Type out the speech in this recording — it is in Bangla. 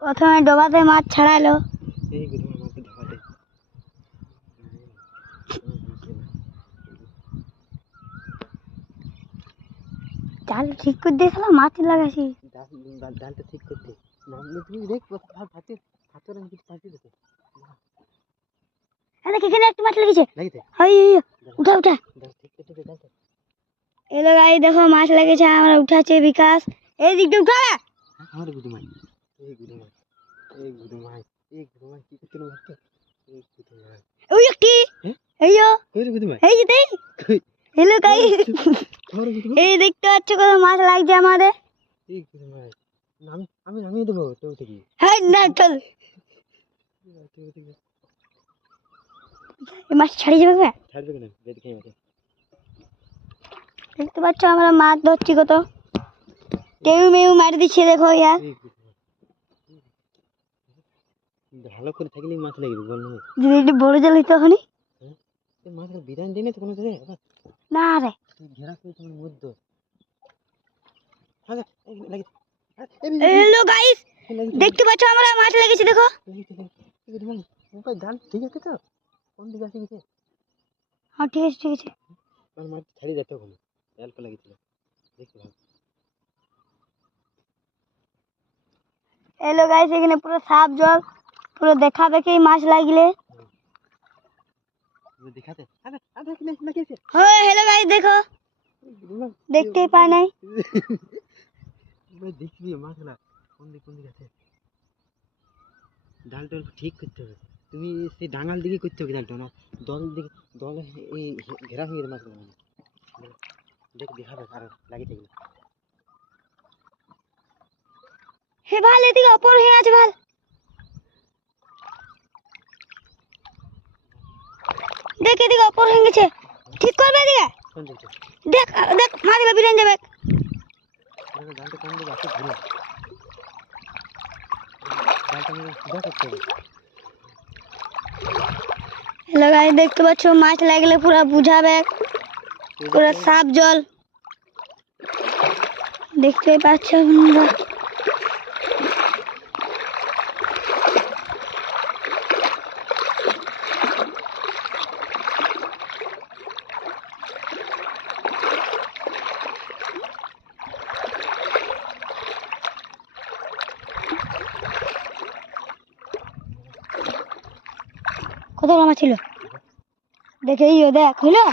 প্রথমে ডোবাতে মাছ ছাড়ালো, জাল ঠিক করে দিয়েছিল, মাছ লাগাইছি জালটা ঠিক করতে তুমি দেখ এখানে একটা মাছ লেগেছে, উঠা উঠা। এলো গাই দেখো মাছ লেগেছে, আমরা উঠাচ্ছে বিকাশ, এই দিক দিয়ে উঠা। আমার গুদু মাছ, এই গুদু মাছ, এই গুদু মাছ, এই গুদু মাছ কি করতে মাছ, এই গুদু মাছ, ওই একটি, এইও কই গুদু মাছ, এই যে দেই। এলো গাই, এই দেখতে পাচ্ছ কত মাছ লাগছে আমাদের। এই গুদু মাছ আমি নামিয়ে দেবো তো থেকে। হ্যাঁ না চল, এই মাছ ছাড়িয়ে যাবে, ছাড়বে কেন, বেদ খেয়ে আছে। দেখতে পাচ্ছ আমরা মাছ ধরছি কত, টেউ মেউ মারি দিচ্ছে দেখো ইয়ার। ভালো করে থাকলে মাছ লাগবে বল না, যদি বড় জাল হইতো তখনই মাছের বিধান দিই না তো কোনো জায়গায় না রে। ঘেরা করে তোমার মধ্যে হ্যালো গাইস, দেখতে পাচ্ছ আমরা মাছ লেগেছে দেখো। জাল ঠিক আছে তো, কোন দিকে আসে গেছে? হ্যাঁ ঠিক আছে ঠিক আছে, আমার মাছ ছাড়িয়ে যেতে ওখানে অল্প লাগেছিল দেখতে ভালো। হ্যালো গাইস, এখানে পুরো সাফ জল, পুরো দেখাবে কি মাছ লাগলে। দেখাতে হ্যাঁ হ্যালো গাইস দেখো, দেখতেই পাই নাই। দেখবি মাছগুলা কোন দিকে আছে, ডালটা অল্প ঠিক করতে হবে, তুমি সেই ডাঙাল দিকে করতে হবে ডালটা না, দল দিকে দল এই ঘেরা হয়ে গেছে মাছগুলো, দেখাবে আরো লাগিয়ে থাকলে। হে ভাল, এদিকে অপর হয়ে আছে ভাল, দেখ এদিকে অপর হয়ে গেছে, ঠিক করবে এদিকে, দেখ দেখ মাছগুলো বিরান যাবে। ডালটা কোন দিকে আছে ঘুরে, ডালটা আমাদের সোজা করতে হবে। হ্যালো গাইস, দেখতে পাচ্ছ মাছ লাগলে পুরো বুঝাবে, পুরো সাফ জল দেখতে পাচ্ছ বন্ধুরা। কত মাছ ছিল দেখে, দেখ হইলো।